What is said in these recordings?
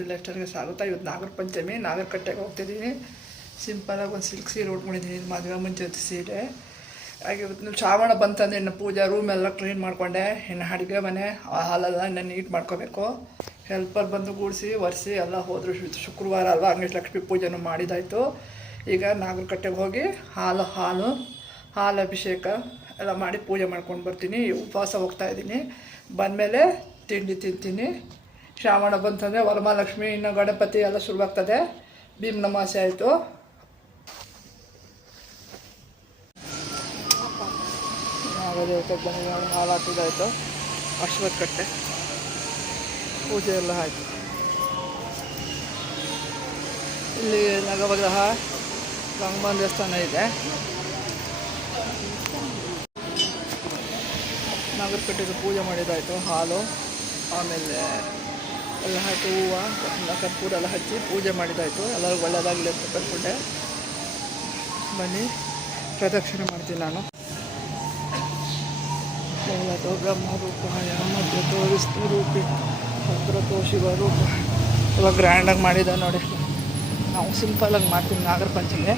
ರಿಲೇಟರ್ಗೆ ಸ್ವಾಗತ. ಇವತ್ತು ನಾಗರ ಪಂಚಮಿ, ನಾಗರಕಟ್ಟೆಗೆ ಹೋಗ್ತಿದ್ದೀನಿ. ಸಿಂಪಲಾಗಿ ಒಂದು ಸಿಲ್ಕ್ ಸೀರೆ ಉಟ್ಕೊಂಡಿದ್ದೀನಿ, ಮದುವೆ ಮುಂಚೆ ಸೀರೆ. ಹಾಗೆ ಇವತ್ತು ಶ್ರಾವಣ ಬಂತಂದ್ರೆ ಇನ್ನು ಪೂಜಾ ರೂಮೆಲ್ಲ ಕ್ಲೀನ್ ಮಾಡಿಕೊಂಡೆ. ಇನ್ನು ಅಡುಗೆ ಮನೆ ಹಾಲೆಲ್ಲ ಇನ್ನು ನೀಟ್ ಮಾಡ್ಕೋಬೇಕು. ಹೆಲ್ಪರ್ ಬಂದು ಗೂಡಿಸಿ ಒರೆಸಿ ಎಲ್ಲ ಹೋದರು. ಶುಕ್ರವಾರ ಅಲ್ವಾ, ಹಂಗೆ ಲಕ್ಷ್ಮೀ ಪೂಜೆನೂ ಮಾಡಿದಾಯಿತು. ಈಗ ನಾಗರಕಟ್ಟೆಗೆ ಹೋಗಿ ಹಾಲು ಅಭಿಷೇಕ ಎಲ್ಲ ಮಾಡಿ ಪೂಜೆ ಮಾಡ್ಕೊಂಡು ಬರ್ತೀನಿ. ಉಪವಾಸ ಹೋಗ್ತಾಯಿದ್ದೀನಿ. ಬಂದಮೇಲೆ ತಿಂಡಿ ತಿಂತೀನಿ. ಶ್ರಾವಣ ಬಂತಂದರೆ ವರಮಹಾಲಕ್ಷ್ಮಿ, ಇನ್ನು ಗಣಪತಿ ಎಲ್ಲ ಶುರುವಾಗ್ತದೆ. ಭೀಮನಮಾಸೆ ಆಯಿತು. ನಾಗದೇವತೆ ಬಂದು ಹಾಲು ಹಾಕಿದಾಯಿತು. ಅಶ್ವತ್ಥ ಕಟ್ಟೆ ಪೂಜೆ ಎಲ್ಲ ಆಯಿತು. ಇಲ್ಲಿ ನವಗ್ರಹ ಗಂಗಮ್ಮನ ದೇವಸ್ಥಾನ ಇದೆ. ನಾಗರಕಟ್ಟೆಗೆ ಪೂಜೆ ಮಾಡಿದಾಯಿತು. ಹಾಲು ಆಮೇಲೆ ಎಲ್ಲ ಹಾಕಿ ಹೂವು ಕರ್ಪೂರ ಎಲ್ಲ ಹಚ್ಚಿ ಪೂಜೆ ಮಾಡಿದಾಯಿತು. ಎಲ್ಲರಿಗೂ ಒಳ್ಳೆಯದಾಗಲಿ ಅಂತ ಕರ್ಕೊಂಡೆ. ಬನ್ನಿ ಪ್ರದಕ್ಷಿಣೆ ಮಾಡ್ತೀನಿ ನಾನು. ಮೂಲತೋ ಬ್ರಹ್ಮರೂಪಾಯ ಮಧ್ಯತೋ ವಿಷ್ಣು ರೂಪಿ ಭದ್ರತೋ ಶಿವರೂಪ. ಇವಾಗ ಗ್ರ್ಯಾಂಡಾಗಿ ಮಾಡಿದ್ದೆ ನೋಡಿ. ನಾವು ಸಿಂಪಲಾಗಿ ಮಾಡ್ತೀವಿ ನಾಗರ ಪಂಚಮಿ.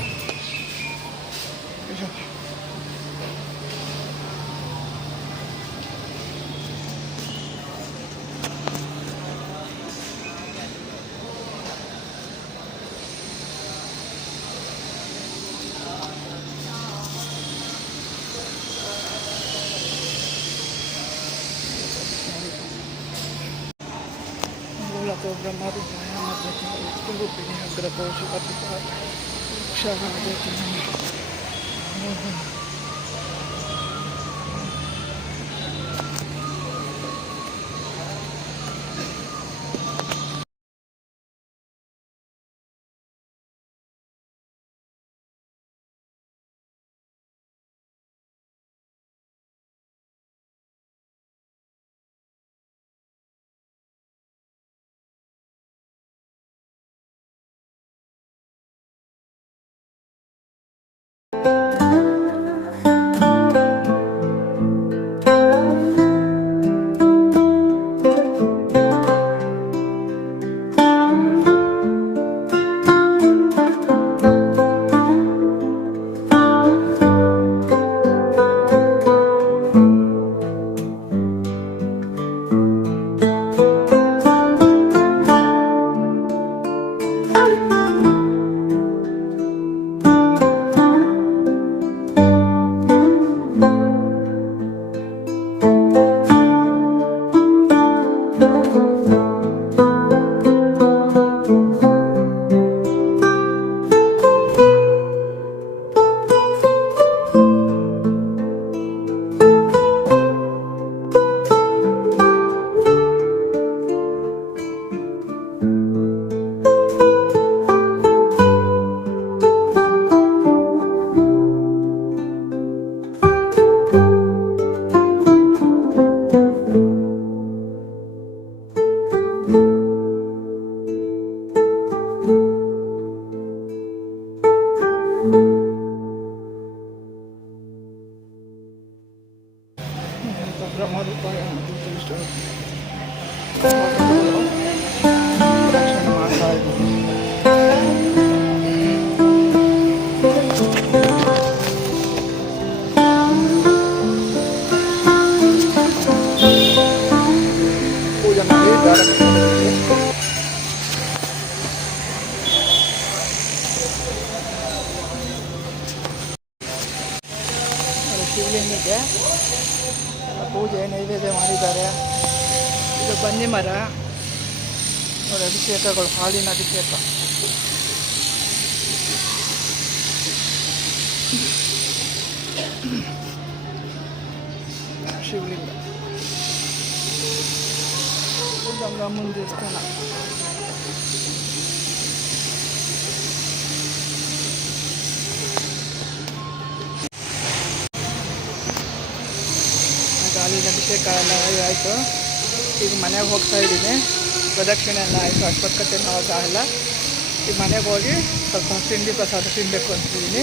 ಮೂಲತೋ ಬ್ರಹ್ಮರೂಪಾಯ ಮಧ್ಯತೋ ವಿಷ್ಣು ರೂಪಿಣಿ ಅಗ್ರತೋ ಶಿವರೂಪಾಯ ವೃಕ್ಷರಾಜತಿ ಬ್ರಹ್ಮರೂಪಾಯ ಮಧ್ಯತೋ ಮಾಡ್ತಾ ಇದ್ದೀನಿ. ಪೂಜೆ ಮಾಡಿ ಶಿವಲಿಂಗಕ್ಕೆ ಪೂಜೆ ನೈವೇದ್ಯ ಮಾಡಿದ್ದಾರೆ. ಇದು ಬನ್ನಿ ಮರ ನೋಡಿ, ಅಭಿಷೇಕಗಳು, ಹಾಲಿನ ಅಭಿಷೇಕ. ಶಿವಲಿಂಗ, ಗಂಗಮ್ಮನ ದೇವಸ್ಥಾನ. ಹಾಲಿನ ಅಭಿಷೇಕ ಎಲ್ಲ ಆಯಿತು. ಈಗ ಮನೆಗೆ ಹೋಗ್ತಾ ಇದ್ದೀನಿ. ಪ್ರದಕ್ಷಿಣೆ ಎಲ್ಲ ಆಯಿತು. ಅಶ್ವತ್ಥ ಕಟ್ಟೆ ನವಸ ಎಲ್ಲ. ಈಗ ಮನೆಗೆ ಹೋಗಿ ಸ್ವಲ್ಪ ತಿಂಡಿ ಪ್ರಸಾದ ತಿನ್ನಬೇಕು ಅಂತಿದ್ದೀನಿ.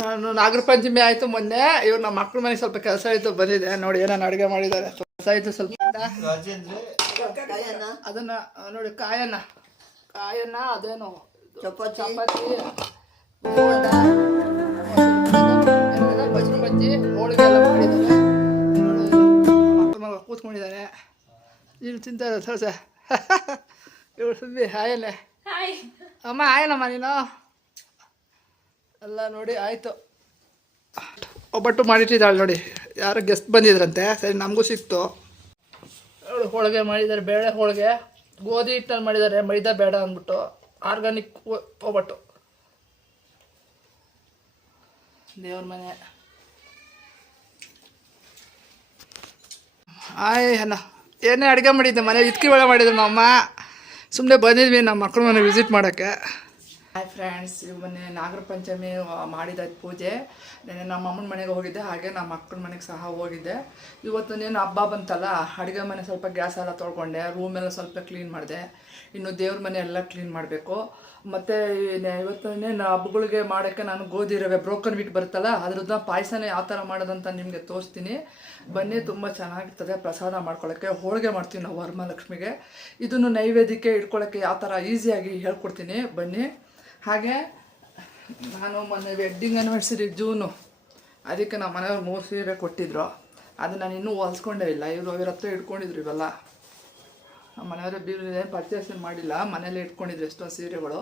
ನಾನು ನಾಗರ ಪಂಚಮಿ ಆಯಿತು ಮೊನ್ನೆ. ಇವ್ರು ನಮ್ಮ ಮಕ್ಳ ಮನೆಗೆ ಸ್ವಲ್ಪ ಕೆಲಸ ಆಯಿತು, ಬಂದಿದೆ. ನೋಡಿ ಏನಾನು ಅಡುಗೆ ಮಾಡಿದ್ದಾರೆ. ಕೆಲಸ ಆಯಿತು ಸ್ವಲ್ಪ. ಅದನ್ನು ನೋಡಿ ಕಾಯನ್ನ ಅದೇನು ಚಪಾತಿ ಬಜ್ರ ಬಜ್ಜಿ ಹೋಳಿಗೆ ಎಲ್ಲ ಮಾಡಿದ್ದಾರೆ. ಮಕ್ಕಳ ಮಗ ಕೂತ್ಕೊಂಡಿದ್ದಾರೆ. ನೀನು ತಿಂತಾರೆ ಸೊಸೆ. ಇವಳು ಸುಮ್ಮಿ ಹಾಯಲ್ಲೇ ಅಮ್ಮ ಆಯನಮ್ಮ ನೀನು ಎಲ್ಲ ನೋಡಿ ಆಯಿತು. ಒಬ್ಬಟ್ಟು ಮಾಡಿಟ್ಟಿದ್ದಾಳೆ ನೋಡಿ. ಯಾರೋ ಗೆಸ್ಟ್ ಬಂದಿದ್ರಂತೆ, ಸರಿ ನಮಗೂ ಸಿಕ್ತು. ಅವಳು ಹೋಳಿಗೆ ಮಾಡಿದ್ದಾರೆ, ಬೇಳೆ ಹೋಳಿಗೆ ಗೋಧಿ ಹಿಟ್ಟಲ್ಲಿ ಮಾಡಿದ್ದಾರೆ, ಮೈದಾ ಬೇಡ ಅಂದ್ಬಿಟ್ಟು. ಆರ್ಗಾನಿಕ್ ಒಬ್ಬಟ್ಟು. ದೇವ್ರ ಮನೆ ಅನ್ನ ಏನೇ ಅಡುಗೆ ಮಾಡಿದ್ದೆ ಮನೆ ಇದ್ಕಿ ಒಳ್ಳೆ ಮಾಡಿದ್ರು ನಮ್ಮಮ್ಮ. ಸುಮ್ಮನೆ ಬಂದಿದ್ವಿ ನಮ್ಮ ಮಕ್ಳ ಮನೆ ವಿಸಿಟ್ ಮಾಡೋಕ್ಕೆ. ಹಾಯ್ ಫ್ರೆಂಡ್ಸ್, ಮೊನ್ನೆ ನಾಗರ ಪಂಚಮಿ ಮಾಡಿದ್ದಾಯ್ತು ಪೂಜೆ. ನೆನ್ನೆ ನಮ್ಮ ಅಮ್ಮನ ಮನೆಗೆ ಹೋಗಿದ್ದೆ, ಹಾಗೆ ನಮ್ಮ ಮಕ್ಕಳ ಮನೆಗೆ ಸಹ ಹೋಗಿದ್ದೆ. ಇವತ್ತು ನೇನು ಹಬ್ಬ ಬಂತಲ್ಲ, ಅಡುಗೆ ಮನೆ ಸ್ವಲ್ಪ ಗ್ಯಾಸ್ ಎಲ್ಲ ತೊಳ್ಕೊಂಡೆ, ರೂಮೆಲ್ಲ ಸ್ವಲ್ಪ ಕ್ಲೀನ್ ಮಾಡಿದೆ. ಇನ್ನು ದೇವ್ರ ಮನೆ ಎಲ್ಲ ಕ್ಲೀನ್ ಮಾಡಬೇಕು. ಮತ್ತು ಇವತ್ತೇನು ಹಬ್ಬಗಳಿಗೆ ಮಾಡೋಕ್ಕೆ ನಾನು ಗೋಧಿ ರವೆ ಬ್ರೋಕನ್ ವೀಟ್ ಬರುತ್ತಲ್ಲ, ಅದ್ರದ್ದು ಪಾಯಸನ ಯಾವ ಥರ ಮಾಡೋದಂತ ನಿಮಗೆ ತೋರಿಸ್ತೀನಿ ಬನ್ನಿ. ತುಂಬ ಚೆನ್ನಾಗಿರ್ತದೆ ಪ್ರಸಾದ ಮಾಡ್ಕೊಳ್ಳೋಕ್ಕೆ. ಹೋಳಿಗೆ ಮಾಡ್ತೀವಿ ನಾವು ವರಮಹಾಲಕ್ಷ್ಮಿಗೆ. ಇದನ್ನು ನೈವೇದ್ಯಕ್ಕೆ ಇಟ್ಕೊಳ್ಳೋಕ್ಕೆ ಯಾವ ಥರ ಈಸಿಯಾಗಿ ಹೇಳ್ಕೊಡ್ತೀನಿ ಬನ್ನಿ. ಹಾಗೆ ನಾನು ಮೊನ್ನೆ ವೆಡ್ಡಿಂಗ್ ಆ್ಯನಿವರ್ಸರಿ ಜೂನು, ಅದಕ್ಕೆ ನಮ್ಮ ಮನೆಯವ್ರು 3 ಸೀರೆ ಕೊಟ್ಟಿದ್ರು. ಅದು ನಾನು ಇನ್ನೂ ಹೊಲ್ಸ್ಕೊಂಡೇ ಇಲ್ಲ. ಇವ್ರ ಹತ್ರ ಇಟ್ಕೊಂಡಿದ್ರು ಇವೆಲ್ಲ. ನಮ್ಮ ಮನೆಯವರೇ ಏನು ಪರ್ಚೇಸ್ ಮಾಡಿಲ್ಲ, ಮನೇಲಿ ಇಟ್ಕೊಂಡಿದ್ರು ಎಷ್ಟೊಂದು ಸೀರೆಗಳು.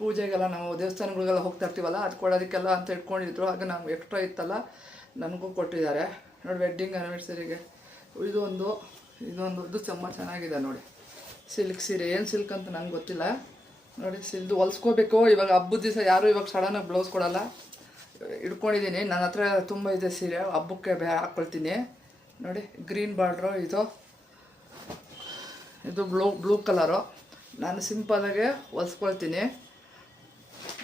ಪೂಜೆಗೆಲ್ಲ ನಾವು ದೇವಸ್ಥಾನಗಳಿಗೆಲ್ಲ ಹೋಗ್ತಾ ಇರ್ತೀವಲ್ಲ, ಅದು ಕೊಡೋದಕ್ಕೆಲ್ಲ ಅಂತ ಇಟ್ಕೊಂಡಿದ್ರು. ಆಗ ನಮ್ಗೆ ಎಕ್ಸ್ಟ್ರಾ ಇತ್ತಲ್ಲ, ನನಗೂ ಕೊಟ್ಟಿದ್ದಾರೆ ನೋಡಿ. ವೆಡ್ಡಿಂಗ್ ಆ್ಯನಿವರ್ಸರಿಗೆ ಇದೊಂದು ಇದು ತುಂಬ ಚೆನ್ನಾಗಿದೆ ನೋಡಿ. ಸಿಲ್ಕ್ ಸೀರೆ, ಏನು ಸಿಲ್ಕ್ ಅಂತ ನಂಗೆ ಗೊತ್ತಿಲ್ಲ ನೋಡಿ. ಸಿಲ್ದು ಹೊಲ್ಸ್ಕೋಬೇಕು. ಇವಾಗ ಹಬ್ಬದ ದಿವಸ ಯಾರು ಇವಾಗ ಸಡನ್ನಾಗಿ ಬ್ಲೌಸ್ ಕೊಡೋಲ್ಲ. ಇಟ್ಕೊಂಡಿದ್ದೀನಿ, ನನ್ನ ಹತ್ರ ತುಂಬ ಇದೆ ಸೀರೆ. ಹಬ್ಬಕ್ಕೆ ಹಾಕ್ಕೊಳ್ತೀನಿ ನೋಡಿ. ಗ್ರೀನ್ ಬಾರ್ಡ್ರು, ಇದು ಬ್ಲೂ ಕಲರು. ನಾನು ಸಿಂಪಲಾಗೆ ಹೊಲ್ಸ್ಕೊಳ್ತೀನಿ.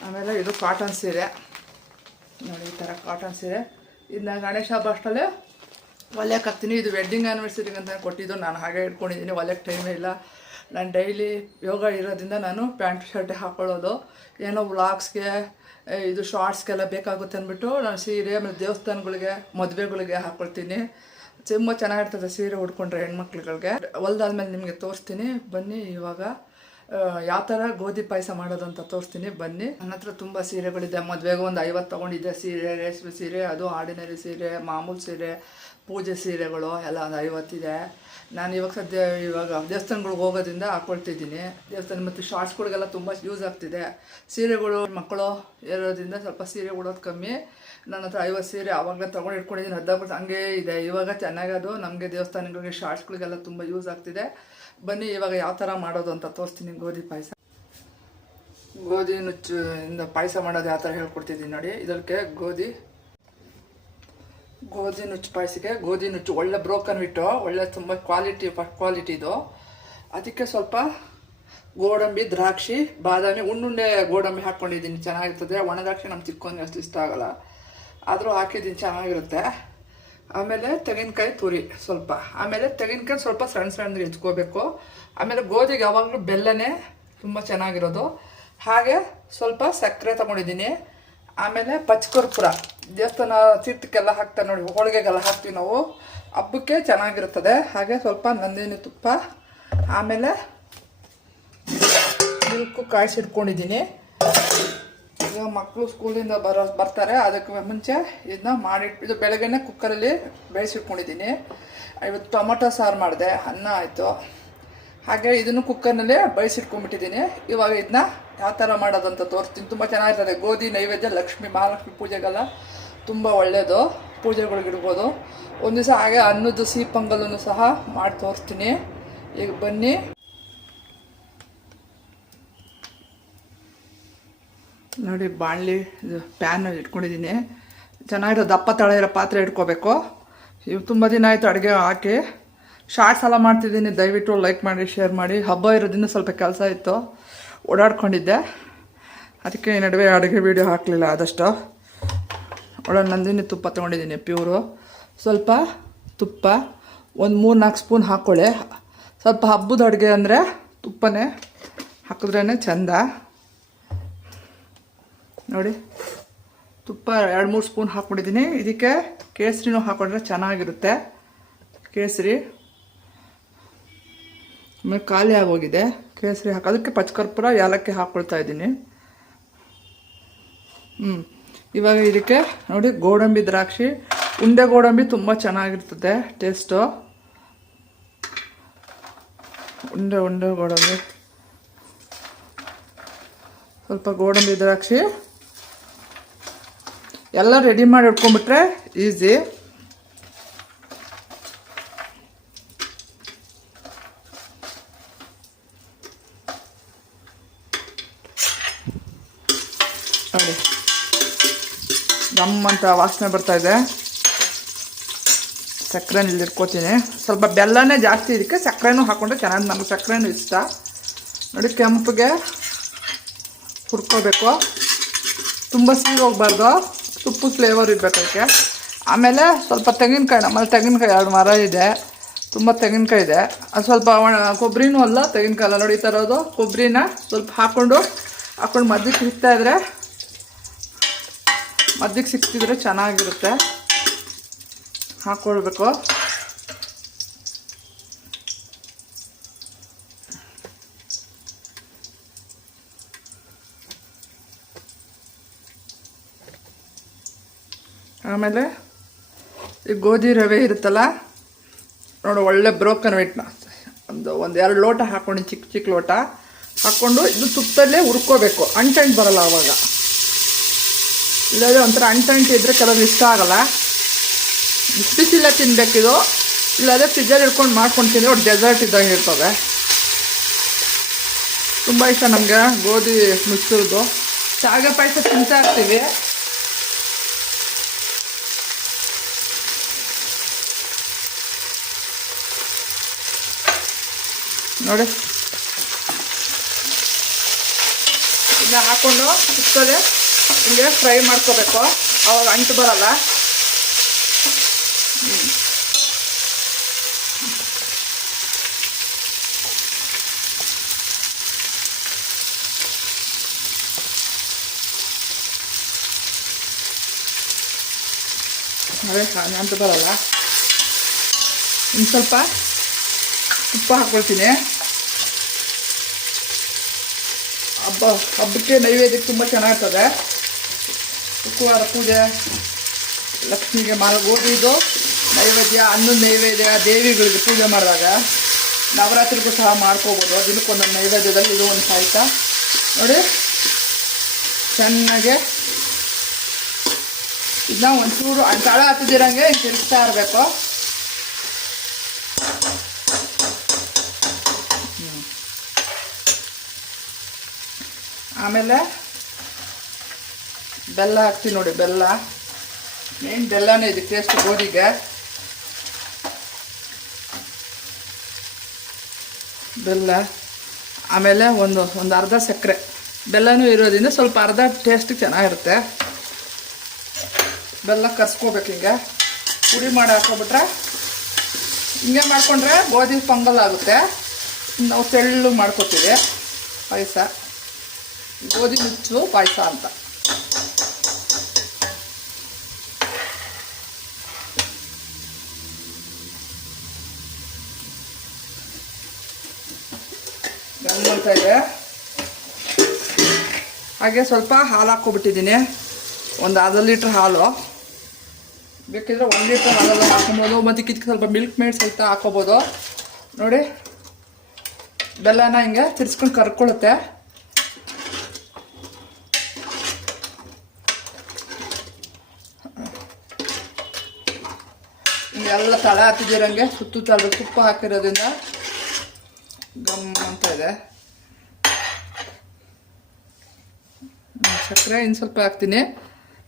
ಆಮೇಲೆ ಇದು ಕಾಟನ್ ಸೀರೆ ನೋಡಿ, ಈ ಥರ ಕಾಟನ್ ಸೀರೆ. ಇದನ್ನ ಗಣೇಶ ಹಬ್ಬ ಅಷ್ಟಲ್ಲೇ ಹೊಲಿಯಕ್ಕೆ ಹಾಕ್ತೀನಿ. ಇದು ವೆಡ್ಡಿಂಗ್ ಆ್ಯನಿವರ್ಸರಿಗೆ ಅಂತ ಕೊಟ್ಟಿದ್ದು, ನಾನು ಹಾಗೆ ಇಟ್ಕೊಂಡಿದ್ದೀನಿ. ಹೊಲಿಯಕ್ಕೆ ಟೈಮೇ ಇಲ್ಲ. ನಾನು ಡೈಲಿ ಯೋಗ ಇರೋದ್ರಿಂದ ನಾನು ಪ್ಯಾಂಟ್ ಶರ್ಟೇ ಹಾಕ್ಕೊಳ್ಳೋದು. ಏನೋ ವ್ಲಾಗ್ಸ್ಗೆ ಇದು ಶಾರ್ಟ್ಸ್ಗೆಲ್ಲ ಬೇಕಾಗುತ್ತೆ ಅಂದ್ಬಿಟ್ಟು ನಾನು ಸೀರೆ, ಆಮೇಲೆ ದೇವಸ್ಥಾನಗಳಿಗೆ ಮದುವೆಗಳಿಗೆ ಹಾಕ್ಕೊಳ್ತೀನಿ. ತುಂಬ ಚೆನ್ನಾಗಿರ್ತದೆ ಸೀರೆ ಉಟ್ಕೊಂಡ್ರೆ ಹೆಣ್ಮಕ್ಳುಗಳಿಗೆ. ಹೊಲ್ದಾದ್ಮೇಲೆ ನಿಮಗೆ ತೋರಿಸ್ತೀನಿ ಬನ್ನಿ. ಇವಾಗ ಯಾವ ಥರ ಗೋಧಿ ಪಾಯಸ ಮಾಡೋದು ಅಂತ ತೋರಿಸ್ತೀನಿ ಬನ್ನಿ. ನನ್ನ ಹತ್ರ ತುಂಬ ಸೀರೆಗಳಿದೆ. ಮದುವೆಗೆ ಒಂದು 50 ತೊಗೊಂಡಿದ್ದೆ ಸೀರೆ. ರೇಷ್ಮೆ ಸೀರೆ, ಅದು ಆರ್ಡಿನರಿ ಸೀರೆ, ಮಾಮೂಲು ಸೀರೆ, ಪೂಜೆ ಸೀರೆಗಳು ಎಲ್ಲ ಒಂದು 50 ಇದೆ. ನಾನು ಇವಾಗ ದೇವಸ್ಥಾನಗಳಿಗೆ ಹೋಗೋದ್ರಿಂದ ಹಾಕ್ಕೊಳ್ತಿದ್ದೀನಿ. ದೇವಸ್ಥಾನ ಮತ್ತು ಶಾರ್ಟ್ಸ್ಗಳಿಗೆಲ್ಲ ತುಂಬ ಯೂಸ್ ಆಗ್ತಿದೆ. ಸೀರೆಗಳು ಮಕ್ಕಳು ಇರೋದ್ರಿಂದ ಸ್ವಲ್ಪ ಸೀರೆ ಉಡೋದು ಕಮ್ಮಿ. ನನ್ನ ಹತ್ರ 50 ಸೀರೆ ಆವಾಗಲೇ ತೊಗೊಂಡು ಇಟ್ಕೊಂಡಿದ್ದೀನಿ. 10% ಹಂಗೇ ಇದೆ. ಇವಾಗ ಚೆನ್ನಾಗದು. ನಮಗೆ ದೇವಸ್ಥಾನಗಳಿಗೆ ಶಾರ್ಟ್ಸ್ಗಳಿಗೆಲ್ಲ ತುಂಬ ಯೂಸ್ ಆಗ್ತಿದೆ. ಬನ್ನಿ ಇವಾಗ ಯಾವ ಥರ ಮಾಡೋದು ಅಂತ ತೋರಿಸ್ತೀನಿ. ಗೋಧಿ ಪಾಯಸ, ಗೋಧಿ ನುಚ್ಚಿಂದ ಪಾಯಸ ಮಾಡೋದು ಯಾವ ಥರ ಹೇಳ್ಕೊಡ್ತಿದ್ದೀನಿ ನೋಡಿ. ಇದಕ್ಕೆ ಗೋಧಿ ನುಚ್ಚು ಪಾಯಸಕ್ಕೆ ಗೋಧಿ ನುಚ್ಚು ಒಳ್ಳೆ ಬ್ರೋಕನ್ ಇಟ್ಟು, ಒಳ್ಳೆ ತುಂಬ ಫಸ್ಟ್ ಕ್ವಾಲಿಟಿದು. ಅದಕ್ಕೆ ಸ್ವಲ್ಪ ಗೋಡಂಬಿ, ದ್ರಾಕ್ಷಿ, ಬಾದಾಮಿ, ಉಣ್ಣುಂಡೆ ಗೋಡಂಬಿ ಹಾಕ್ಕೊಂಡಿದ್ದೀನಿ. ಚೆನ್ನಾಗಿರ್ತದೆ. ಒಣ ದ್ರಾಕ್ಷಿ ನಮ್ಮ ಚಿಕ್ಕವನಿಗೆ ಅಷ್ಟು ಇಷ್ಟ ಆಗೋಲ್ಲ, ಆದರೂ ಹಾಕಿದ್ದೀನಿ, ಚೆನ್ನಾಗಿರುತ್ತೆ. ಆಮೇಲೆ ತೆಂಗಿನಕಾಯಿ ತುರಿ ಸ್ವಲ್ಪ, ಆಮೇಲೆ ತೆಂಗಿನಕಾಯಿ ಸ್ವಲ್ಪ ಸಣ್ಣಗೆ ಹೆಚ್ಕೋಬೇಕು. ಆಮೇಲೆ ಗೋಧಿಗೆ ಯಾವಾಗಲೂ ಬೆಲ್ಲನೇ ತುಂಬ ಚೆನ್ನಾಗಿರೋದು. ಹಾಗೆ ಸ್ವಲ್ಪ ಸಕ್ಕರೆ ತೊಗೊಂಡಿದ್ದೀನಿ. ಆಮೇಲೆ ಪಚ್ಚಕರ್ಪೂರ, ದೇವಸ್ಥಾನ ತೀರ್ಥಕ್ಕೆಲ್ಲ ಹಾಕ್ತಾರೆ ನೋಡಿ, ಹೋಳಿಗೆಗೆಲ್ಲ ಹಾಕ್ತೀವಿ ನಾವು, ಹಬ್ಬಕ್ಕೆ ಚೆನ್ನಾಗಿರ್ತದೆ. ಹಾಗೆ ಸ್ವಲ್ಪ ನಂದಿನಿ ತುಪ್ಪ, ಆಮೇಲೆ ಮಿಲ್ಕು ಕಾಯಿಸಿಟ್ಕೊಂಡಿದ್ದೀನಿ. ಈಗ ಮಕ್ಕಳು ಸ್ಕೂಲಿಂದ ಬರ್ತಾರೆ, ಅದಕ್ಕೆ ಮುಂಚೆ ಇದನ್ನ ಇದು ಬೆಳಗ್ಗೆನೇ ಕುಕ್ಕರಲ್ಲಿ ಬೇಯಿಸಿಟ್ಕೊಂಡಿದ್ದೀನಿ. ಇವತ್ತು ಟೊಮೊಟೊ ಸಾರು ಮಾಡಿದೆ, ಅನ್ನ ಆಯಿತು. ಹಾಗೆ ಇದನ್ನು ಕುಕ್ಕರ್ನಲ್ಲೇ ಬೇಯಿಸಿಟ್ಕೊಂಡ್ಬಿಟ್ಟಿದ್ದೀನಿ. ಇವಾಗ ಇದನ್ನ ಯಾವ ಥರ ಮಾಡೋದಂತ ತೋರಿಸ್ತೀನಿ. ತುಂಬ ಚೆನ್ನಾಗಿರ್ತದೆ. ಗೋಧಿ ನೈವೇದ್ಯ ಮಹಾಲಕ್ಷ್ಮಿ ಪೂಜೆಗೆಲ್ಲ ತುಂಬ ಒಳ್ಳೆಯದು. ಪೂಜೆಗಳಿಗಿಡ್ಬೋದು. ಒಂದು ದಿವಸ ಹಾಗೆ ಅನ್ನದ ಸಿಹಿ ಪೊಂಗಲನ್ನು ಸಹ ಮಾಡಿ ತೋರಿಸ್ತೀನಿ. ಈಗ ಬನ್ನಿ. ನೋಡಿ ಬಾಣಲಿ ಪ್ಯಾನ್ ಇಟ್ಕೊಂಡಿದ್ದೀನಿ. ಚೆನ್ನಾಗಿರೋ ದಪ್ಪ ತಳ ಇರೋ ಪಾತ್ರೆ ಇಟ್ಕೋಬೇಕು. ಇವು ತುಂಬ ದಿನ ಆಯಿತು ಅಡುಗೆ ಹಾಕಿ. ಶಾರ್ಟ್ಸ್ ಎಲ್ಲ ಮಾಡ್ತಿದ್ದೀನಿ, ದಯವಿಟ್ಟು ಲೈಕ್ ಮಾಡಿ, ಶೇರ್ ಮಾಡಿ. ಹಬ್ಬ ಇರೋದ್ರಿಂದ ಸ್ವಲ್ಪ ಕೆಲಸ ಇತ್ತು, ಓಡಾಡ್ಕೊಂಡಿದ್ದೆ, ಅದಕ್ಕೆ ಈ ನಡುವೆ ಅಡುಗೆ ವೀಡಿಯೋ ಹಾಕಲಿಲ್ಲ. ಆದಷ್ಟು ಒಳ್ಳೆ ನಂದಿನಿ ತುಪ್ಪ ತೊಗೊಂಡಿದ್ದೀನಿ, ಪ್ಯೂರು. ಸ್ವಲ್ಪ ತುಪ್ಪ ಒಂದು 3-4 ಸ್ಪೂನ್ ಹಾಕ್ಕೊಳ್ಳಿ. ಸ್ವಲ್ಪ ಹಬ್ಬದ ಅಡುಗೆ ಅಂದರೆ ತುಪ್ಪನೇ ಹಾಕಿದ್ರೇ ಚೆಂದ ನೋಡಿ. ತುಪ್ಪ 2-3 ಸ್ಪೂನ್ ಹಾಕ್ಬಿಟ್ಟಿದ್ದೀನಿ. ಇದಕ್ಕೆ ಕೇಸರಿನೂ ಹಾಕೊಂಡ್ರೆ ಚೆನ್ನಾಗಿರುತ್ತೆ. ಕೇಸರಿ ಆಮೇಲೆ ಖಾಲಿ ಆಗೋಗಿದೆ. ಕೇಸರಿ ಹಾಕೋದಕ್ಕೆ ಪಚ್ಚಕರ್ಪೂರ ಏಲಕ್ಕಿ ಹಾಕ್ಕೊಳ್ತಾ ಇದ್ದೀನಿ. ಇವಾಗ ಇದಕ್ಕೆ ನೋಡಿ ಗೋಡಂಬಿ ದ್ರಾಕ್ಷಿ, ಉಂಡೆ ಗೋಡಂಬಿ ತುಂಬ ಚೆನ್ನಾಗಿರ್ತದೆ ಟೇಸ್ಟು. ಉಂಡೆ ಗೋಡಂಬಿ, ಸ್ವಲ್ಪ ಗೋಡಂಬಿ ದ್ರಾಕ್ಷಿ ಎಲ್ಲ ರೆಡಿ ಮಾಡಿ ಇಟ್ಕೊಂಡ್ಬಿಟ್ರೆ ಈಸಿ. ನೋಡಿ ಗಮ್ಮಂತ ವಾಸನೆ ಬರ್ತಾ ಇದೆ. ಸಕ್ಕರೆ ಇಲ್ಲಿ ಇಟ್ಕೋತೀನಿ. ಸ್ವಲ್ಪ ಬೆಲ್ಲನೇ ಜಾಸ್ತಿ, ಇದಕ್ಕೆ ಸಕ್ಕರೆನೂ ಹಾಕ್ಕೊಂಡ್ರೆ ಚೆನ್ನಾಗಿ. ನಮಗೆ ಸಕ್ಕರೆನೂ ಇಷ್ಟ. ನೋಡಿ ಕೆಂಪಿಗೆ ಹುರ್ಕೋಬೇಕು, ತುಂಬ ಸಿಹಿ ಹೋಗ್ಬಾರ್ದು, ತುಪ್ಪದ ಫ್ಲೇವರ್ ಇರಬೇಕು ಅದಕ್ಕೆ. ಆಮೇಲೆ ಸ್ವಲ್ಪ ತೆಂಗಿನಕಾಯಿ, ನಮ್ಮಲ್ಲಿ ತೆಂಗಿನಕಾಯಿ 2 ಮರ ಇದೆ, ತುಂಬ ತೆಂಗಿನಕಾಯಿ ಇದೆ. ಅದು ಸ್ವಲ್ಪ ಕೊಬ್ಬರಿನೂ ಅಲ್ಲ ತೆಂಗಿನಕಾಯಿ ಅಲ್ಲ, ನೋಡಿ ಈ ಥರದ್ದು ಕೊಬ್ಬರಿನ ಸ್ವಲ್ಪ ಹಾಕ್ಕೊಂಡು ಮಧ್ಯಕ್ಕೆ ಸಿಗ್ತಾಯಿದ್ರೆ, ಮಧ್ಯಕ್ಕೆ ಸಿಕ್ತಿದ್ರೆ ಚೆನ್ನಾಗಿರುತ್ತೆ. ಹಾಕ್ಕೊಳ್ಬೇಕು. ಆಮೇಲೆ ಈ ಗೋಧಿ ರವೆ ಇರುತ್ತಲ್ಲ ನೋಡಿ, ಒಳ್ಳೆ ಬ್ರೋಕನ್ ವೇಟ್ನ ಒಂದು 2 ಲೋಟ ಹಾಕ್ಕೊಂಡು, ಚಿಕ್ಕ ಲೋಟ ಹಾಕ್ಕೊಂಡು ಇದು ತುಪ್ಪದಲ್ಲೇ ಹುರ್ಕೋಬೇಕು. ಅಂಟಂಟು ಬರಲ್ಲ ಆವಾಗ. ಇಲ್ಲಾಂದರೆ ಒಂಥರ ಅಂಟಂಟು ಇದ್ದರೆ ಕೆಲವ್ರು ಇಷ್ಟ ಆಗಲ್ಲ. ಬಿಸಿಲ್ಲ ತಿನ್ನಬೇಕಿದು. ಇಲ್ಲಾಂದರೆ ಫ್ರಿಜ್ಜಲ್ಲಿ ಇಟ್ಕೊಂಡು ಮಾಡ್ಕೊಂಡು ತಿಂದರೆ ಒಂದು ಡೆಸರ್ಟ್ ಇದ್ದಂಗೆ ಇರ್ತದೆ. ತುಂಬ ಇಷ್ಟ ನಮಗೆ ಗೋಧಿ ಮಿಕ್ಸರ್ದು. ಶಾವಿಗೆ ಪಾಯಸ ತಿಂತಾ ಇರ್ತೀವಿ. ನೋಡಿ ಇದನ್ನ ಹಾಕ್ಕೊಂಡು ತುಪ್ಪದಲ್ಲಿ ಹಿಂಗೆ ಫ್ರೈ ಮಾಡ್ಕೋಬೇಕು, ಅವಾಗ ಅಂಟು ಬರಲ್ಲ. ಅದೇ ಅಂಟು ಬರಲ್ಲ. ಇನ್ನು ಸ್ವಲ್ಪ ತುಪ್ಪ ಹಾಕ್ಕೊಳ್ತೀನಿ. ಹಬ್ಬಕ್ಕೆ ನೈವೇದ್ಯಕ್ಕೆ ತುಂಬ ಚೆನ್ನಾಗಿರ್ತದೆ. ಶುಕ್ರವಾರ ಪೂಜೆ, ಲಕ್ಷ್ಮಿಗೆ ಗೋಧಿದು ನೈವೇದ್ಯ, ಅನ್ನದ ನೈವೇದ್ಯ, ದೇವಿಗಳಿಗೆ ಪೂಜೆ ಮಾಡಿದಾಗ ನವರಾತ್ರಿಗೂ ಸಹ ಮಾಡ್ಕೋಬೋದು. ದಿನಕ್ಕೊಂದೊಂದು ನೈವೇದ್ಯದಲ್ಲಿ ಇದು ಒಂದು ಪಾಯಸ. ನೋಡಿ ಚೆನ್ನಾಗೆ ಇದನ್ನ ಒಂಚೂರು ತಳ ಹತ್ತಿದಿರಂಗೆ ತಿರುಗಿಸ್ತಾ ಇರಬೇಕು. ಆಮೇಲೆ ಬೆಲ್ಲ ಹಾಕ್ತೀನಿ. ನೋಡಿ ಬೆಲ್ಲ ಮೇನ್ ಬೆಲ್ಲನೇ ಇದು ಟೇಸ್ಟ್ ಗೋಧಿಗೆ. ಬೆಲ್ಲ ಆಮೇಲೆ ಒಂದು ಅರ್ಧ ಸಕ್ಕರೆ. ಬೆಲ್ಲನೂ ಇರೋದ್ರಿಂದ ಸ್ವಲ್ಪ ಅರ್ಧ ಟೇಸ್ಟ್ ಚೆನ್ನಾಗಿರುತ್ತೆ. ಬೆಲ್ಲ ಕರ್ಸ್ಕೋಬೇಕು. ಹಿಂಗೆ ಪುಡಿ ಮಾಡಿ ಹಾಕ್ಕೊಬಿಟ್ರೆ, ಹಿಂಗೆ ಮಾಡ್ಕೊಂಡ್ರೆ ಗೋಧಿ ಪೊಂಗಲ್ ಆಗುತ್ತೆ. ನಾವು ತೆಳ್ಳು ಮಾಡ್ಕೊತೀವಿ ಪಾಯಸ, ಗೋಧಿ ನುಚ್ಚು ಪಾಯಸ ಅಂತ. ಗಮ್ಮಂತ ಇದೆ. ಹಾಗೆ ಸ್ವಲ್ಪ ಹಾಲು ಹಾಕ್ಕೊಬಿಟ್ಟಿದ್ದೀನಿ, ಒಂದು ಅರ್ಧ ಲೀಟ್ರ್ ಹಾಲು. ಬೇಕಿದ್ರೆ 1 ಲೀಟ್ರ್ ಹಾಲೆಲ್ಲ ಹಾಕೊಬೋದು, ಮತ್ತು ಇದಕ್ಕೆ ಸ್ವಲ್ಪ ಮಿಲ್ಕ್ ಮೇಡ್ ಸಹಿತ ಹಾಕೋಬೋದು. ನೋಡಿ ಬೆಲ್ಲನ ಹಿಂಗೆ ತಿರ್ಸ್ಕೊಂಡು ಕರ್ಕೊಳ್ಳುತ್ತೆ. ಎಲ್ಲ ತಳ ಹತ್ತಿದಿರಂಗೆ ಸುತ್ತ ತುಪ್ಪ ಹಾಕಿರೋದ್ರಿಂದ ಗಮ್ ಅಂತ ಇದೆ. ಸಕ್ಕರೆ ಇನ್ನು ಸ್ವಲ್ಪ ಹಾಕ್ತೀನಿ.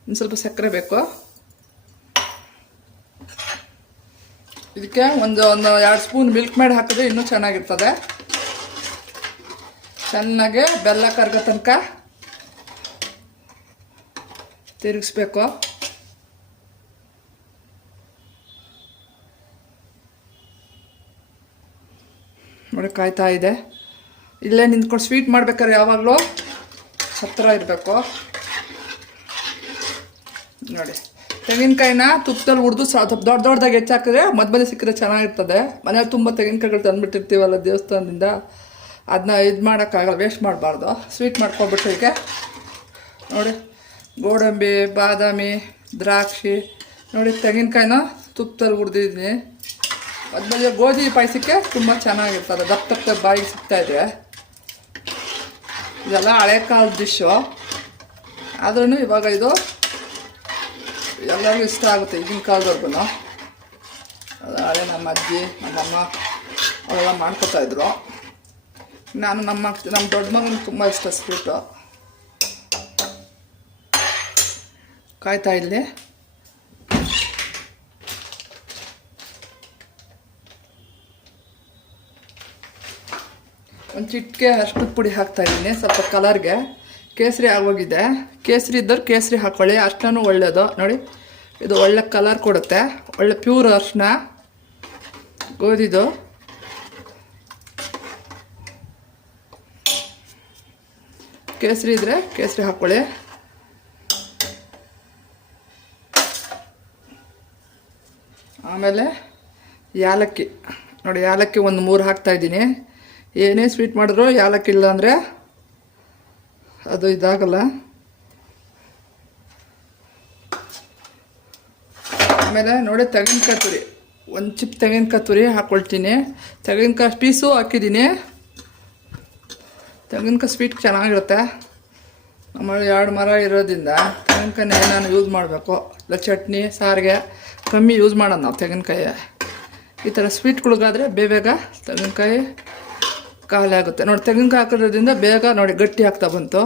ಇನ್ನು ಸ್ವಲ್ಪ ಸಕ್ಕರೆ ಬೇಕು. ಇದಕ್ಕೆ ಒಂದು 2 ಸ್ಪೂನ್ ಮಿಲ್ಕ್ ಮೇಡ್ ಹಾಕಿದ್ರೆ ಇನ್ನೂ ಚೆನ್ನಾಗಿರ್ತದೆ. ಚೆನ್ನಾಗೆ ಬೆಲ್ಲ ಕರ್ಗೋ ತನಕ ತಿರುಗಿಸ್ಬೇಕು. ನೋಡಿ ಕಾಯ್ತಾ ಇದೆ. ಇಲ್ಲೇ ನಿಂತ್ಕೊಂಡು ಸ್ವೀಟ್ ಮಾಡ್ಬೇಕಾದ್ರೆ ಯಾವಾಗಲೂ ಹತ್ತಿರ ಇರಬೇಕು. ನೋಡಿ ತೆಂಗಿನಕಾಯಿನ ತುಪ್ಪದಲ್ಲಿ ಹುರಿದು ಸ್ವಲ್ಪ ದೊಡ್ಡದಾಗಿ ಹೆಚ್ಚಾಕಿದ್ರೆ ಮಧ್ಯ ಸಿಕ್ಕರೆ ಚೆನ್ನಾಗಿರ್ತದೆ. ಮನೇಲಿ ತುಂಬ ತೆಂಗಿನಕಾಯಿಗಳು ತಂದುಬಿಟ್ಟಿರ್ತೀವಲ್ಲ ದೇವಸ್ಥಾನದಿಂದ, ಅದನ್ನ ಇದು ಮಾಡೋಕ್ಕಾಗಲ್ಲ, ವೇಸ್ಟ್ ಮಾಡಬಾರ್ದು. ಸ್ವೀಟ್ ಮಾಡ್ಕೊಬಿಟ್ಟು ಈಗ ನೋಡಿ ಗೋಡಂಬಿ, ಬಾದಾಮಿ, ದ್ರಾಕ್ಷಿ ನೋಡಿ ತೆಂಗಿನಕಾಯಿನ ತುಪ್ಪದಲ್ಲಿ ಹುರಿದಿದ್ದೀನಿ. ಮಧ್ಯ ಗೋಧಿ ಪಾಯಸಕ್ಕೆ ತುಂಬ ಚೆನ್ನಾಗಿರ್ತದೆ, ದಪ್ಪ ಬಾಯಿಗೆ ಸಿಗ್ತಾಯಿದೆ. ಇದೆಲ್ಲ ಹಳೆ ಕಾಲದ ಡಿಶ್ಶು, ಆದ್ರೂ ಇವಾಗ ಇದು ಎಲ್ಲರಿಗೂ ಇಷ್ಟ ಆಗುತ್ತೆ ಈಗಿನ ಕಾಲದವ್ರಿಗೂ. ಅದು ಹಳೆ ನಮ್ಮ ಅಜ್ಜಿ ನಮ್ಮಮ್ಮ ಅವೆಲ್ಲ ಮಾಡ್ಕೊತಾಯಿದ್ರು. ನಾನು ನಮ್ಮ ದೊಡ್ಡ ಮಗನಿಗೆ ತುಂಬ ಇಷ್ಟ ಸ್ವೀಟು. ಕಾಯ್ತಾ ಇಲ್ಲಿ ಒಂದು ಚಿಟಿಕೆ ಅಷ್ಟು ಪುಡಿ ಹಾಕ್ತಾಯಿದ್ದೀನಿ ಸ್ವಲ್ಪ ಕಲರ್ಗೆ. ಕೇಸರಿ ಆಗೋಗಿದೆ, ಕೇಸರಿ ಇದ್ದವ್ರು ಕೇಸರಿ ಹಾಕ್ಕೊಳ್ಳಿ, ಅರ್ಶಿನೂ ಒಳ್ಳೆಯದು. ನೋಡಿ ಇದು ಒಳ್ಳೆ ಕಲರ್ ಕೊಡುತ್ತೆ, ಒಳ್ಳೆ ಪ್ಯೂರ್ ಅರ್ಶಿನ ಗೋಧಿದು. ಕೇಸರಿ ಇದ್ದರೆ ಕೇಸರಿ ಹಾಕ್ಕೊಳ್ಳಿ. ಆಮೇಲೆ ಯಾಲಕ್ಕಿ ನೋಡಿ, ಯಾಲಕ್ಕಿ ಒಂದು 3 ಹಾಕ್ತಾಯಿದ್ದೀನಿ. ಏನೇ ಸ್ವೀಟ್ ಮಾಡಿದ್ರು ಯಾಲಕ್ಕಿ ಇಲ್ಲ ಅಂದರೆ ಅದು ಇದಾಗಲ್ಲ. ಆಮೇಲೆ ನೋಡಿ ತೆಂಗಿನಕಾಯಿ ತುರಿ, ಒಂದು ಚಿಪ್ ತೆಂಗಿನಕಾಯಿ ತುರಿ ಹಾಕ್ಕೊಳ್ತೀನಿ. ತೆಂಗಿನಕಾಯಿ ಪೀಸು ಹಾಕಿದ್ದೀನಿ. ತೆಂಗಿನಕಾಯಿ ಸ್ವೀಟ್ ಚೆನ್ನಾಗಿರುತ್ತೆ. ನಮ್ಮ 2 ಮರ ಇರೋದ್ರಿಂದ ತೆಂಗಿನಕಾಯಿನ ನಾನು ಯೂಸ್ ಮಾಡಬೇಕು. ಇಲ್ಲ ಚಟ್ನಿ ಸಾರಿಗೆ ಕಮ್ಮಿ ಯೂಸ್ ಮಾಡೋಣ ನಾವು ತೆಂಗಿನಕಾಯಿ. ಈ ಥರ ಸ್ವೀಟ್ಗಳಿಗಾದರೆ ಬೇಗ ತೆಂಗಿನಕಾಯಿ ಖಾಲಿ ಆಗುತ್ತೆ. ನೋಡಿ ತೆಂಗಿನಕಾಯಿ ಹಾಕೋದ್ರಿಂದ ಬೇಗ ನೋಡಿ ಗಟ್ಟಿ ಆಗ್ತಾ ಬಂತು.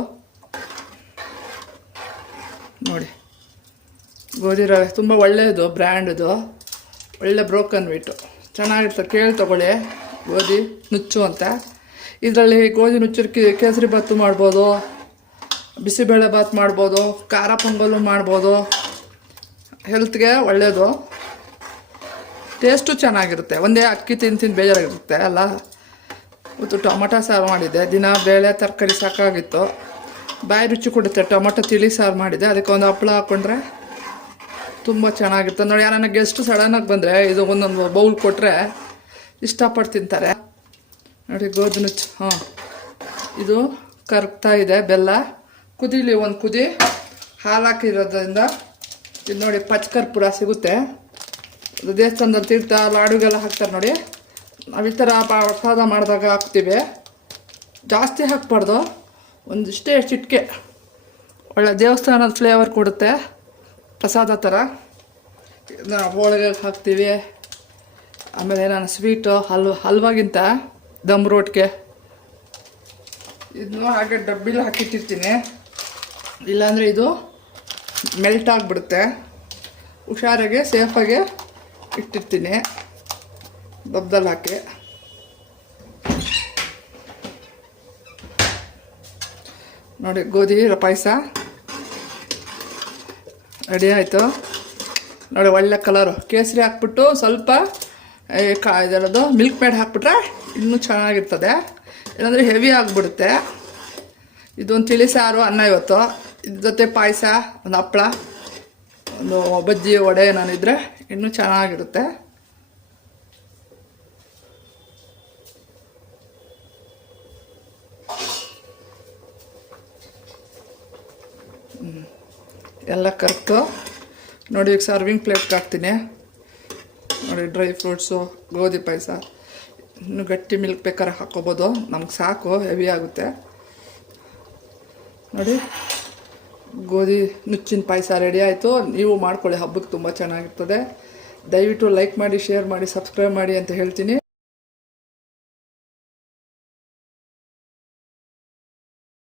ನೋಡಿ ಗೋಧಿ ರವೆ ತುಂಬ ಒಳ್ಳೆಯದು, ಬ್ರ್ಯಾಂಡದು, ಒಳ್ಳೆ ಬ್ರೋಕನ್ ವೀಟು ಚೆನ್ನಾಗಿರ್ತದೆ. ಕೇಳಿ ತೊಗೊಳ್ಳಿ, ಗೋಧಿ ನುಚ್ಚು ಅಂತ. ಇದರಲ್ಲಿ ಗೋಧಿ ನುಚ್ಚು ಕೇಸರಿ ಬಾತು ಮಾಡ್ಬೋದು, ಬಿಸಿಬೇಳೆ ಬಾತ್ ಮಾಡ್ಬೋದು, ಖಾರ ಪೊಂಗಲು ಮಾಡ್ಬೋದು. ಹೆಲ್ತ್ಗೆ ಒಳ್ಳೆಯದು, ಟೇಸ್ಟು ಚೆನ್ನಾಗಿರುತ್ತೆ. ಒಂದೇ ಅಕ್ಕಿ ತಿಂದು ಬೇಜಾರಾಗಿರುತ್ತೆ ಅಲ್ಲ. ಇವತ್ತು ಟೊಮೊಟೊ ಸಾರು ಮಾಡಿದ್ದೆ, ದಿನ ಬೇಳೆ ತರಕಾರಿ ಸಾಕಾಗಿತ್ತು. ಬಾಯಿ ರುಚಿ ಕೊಡುತ್ತೆ. ಟೊಮೊಟೊ ತಿಳಿ ಸಾರು ಮಾಡಿದ್ದೆ, ಅದಕ್ಕೆ ಒಂದು ಹಪ್ಪಳ ಹಾಕ್ಕೊಂಡ್ರೆ ತುಂಬ ಚೆನ್ನಾಗಿರ್ತದೆ. ನೋಡಿ ಯಾರನ್ನ ಗೆಸ್ಟು ಸಡನ್ನಾಗಿ ಬಂದರೆ ಇದು ಒಂದೊಂದು ಬೌಲ್ ಕೊಟ್ಟರೆ ಇಷ್ಟಪಟ್ಟು ತಿಂತಾರೆ. ನೋಡಿ ಗೋಧಿ ನುಚ್ಚು, ಇದು ಕರಗ್ತಾ ಇದೆ. ಬೆಲ್ಲ ಕುದೀಲಿ, ಒಂದು ಕುದಿ ಹಾಲು ಹಾಕಿರೋದ್ರಿಂದ. ಇದು ನೋಡಿ ಪಚ್ಕರ್ಪೂರ ಸಿಗುತ್ತೆ, ಅದು ದೇವಸ್ಥಾನದಲ್ಲಿ ತೀರ್ಥ ಲಾಡುಗೆಲ್ಲ ಹಾಕ್ತಾರೆ ನೋಡಿ. ನಾವು ಈ ಥರ ಪ್ರಸಾದ ಮಾಡಿದಾಗ ಹಾಕ್ತೀವಿ. ಜಾಸ್ತಿ ಹಾಕ್ಬಾರ್ದು, ಒಂದಿಷ್ಟೇ ಚಿಟಿಕೆ. ಒಳ್ಳೆ ದೇವಸ್ಥಾನದ ಫ್ಲೇವರ್ ಕೊಡುತ್ತೆ, ಪ್ರಸಾದ ಥರ. ನಾವು ಹೋಳಿಗೆ ಹಾಕ್ತೀವಿ. ಆಮೇಲೆ ನಾನು ಸ್ವೀಟು ಹಲ್ವಾಗಿಂತ ದಮ್ ರೋಟ್ಗೆ ಇದನ್ನು ಹಾಗೆ ಡಬ್ಬಿಲಿ ಹಾಕಿಟ್ಟಿರ್ತೀನಿ, ಇಲ್ಲಾಂದರೆ ಇದು ಮೆಲ್ಟ್ ಆಗಿಬಿಡುತ್ತೆ. ಹುಷಾರಾಗೆ ಸೇಫಾಗೆ ಇಟ್ಟಿರ್ತೀನಿ ಡಬ್ಬದಲ್ಲಿ ಹಾಕಿ. ನೋಡಿ ಗೋಧಿ ಪಾಯಸ ರೆಡಿ ಆಯಿತು. ನೋಡಿ ಒಳ್ಳೆ ಕಲರು, ಕೇಸರಿ ಹಾಕ್ಬಿಟ್ಟು ಸ್ವಲ್ಪ ಇದರದ್ದು ಮಿಲ್ಕ್ ಮೇಡ್ ಹಾಕ್ಬಿಟ್ರೆ ಇನ್ನೂ ಚೆನ್ನಾಗಿರ್ತದೆ. ಇಲ್ಲಾಂದರೆ ಹೆವಿ ಆಗಿಬಿಡುತ್ತೆ. ಇದೊಂದು ತಿಳಿ ಸಾರು ಅನ್ನ ಇವತ್ತು, ಇದ್ರ ಜೊತೆ ಪಾಯಸ, ಒಂದು ಹಪ್ಪಳ, ಒಂದು ಬಜ್ಜಿ ವಡೆ ಏನಾನಿದ್ರೆ ಇನ್ನೂ ಚೆನ್ನಾಗಿರುತ್ತೆ. ಎಲ್ಲ ಕರೆಕ್ಟು. ನೋಡಿ ಈಗ ಸರ್ವಿಂಗ್ ಪ್ಲೇಟ್ಗೆ ಹಾಕ್ತೀನಿ. ನೋಡಿ ಡ್ರೈ ಫ್ರೂಟ್ಸು, ಗೋಧಿ ಪಾಯಸ, ಇನ್ನು ಗಟ್ಟಿ ಮಿಲ್ಕ್ ಬೇಕಾದ್ರೆ ಹಾಕ್ಕೋಬೋದು, ನಮ್ಗೆ ಸಾಕು, ಹೆವಿ ಆಗುತ್ತೆ. ನೋಡಿ ಗೋಧಿ ನುಚ್ಚಿನ ಪಾಯಸ ರೆಡಿ ಆಯಿತು. ನೀವು ಮಾಡ್ಕೊಳ್ಳಿ, ಹಬ್ಬಕ್ಕೆ ತುಂಬ ಚೆನ್ನಾಗಿರ್ತದೆ. ದಯವಿಟ್ಟು ಲೈಕ್ ಮಾಡಿ, ಶೇರ್ ಮಾಡಿ, ಸಬ್ಸ್ಕ್ರೈಬ್ ಮಾಡಿ ಅಂತ ಹೇಳ್ತೀನಿ.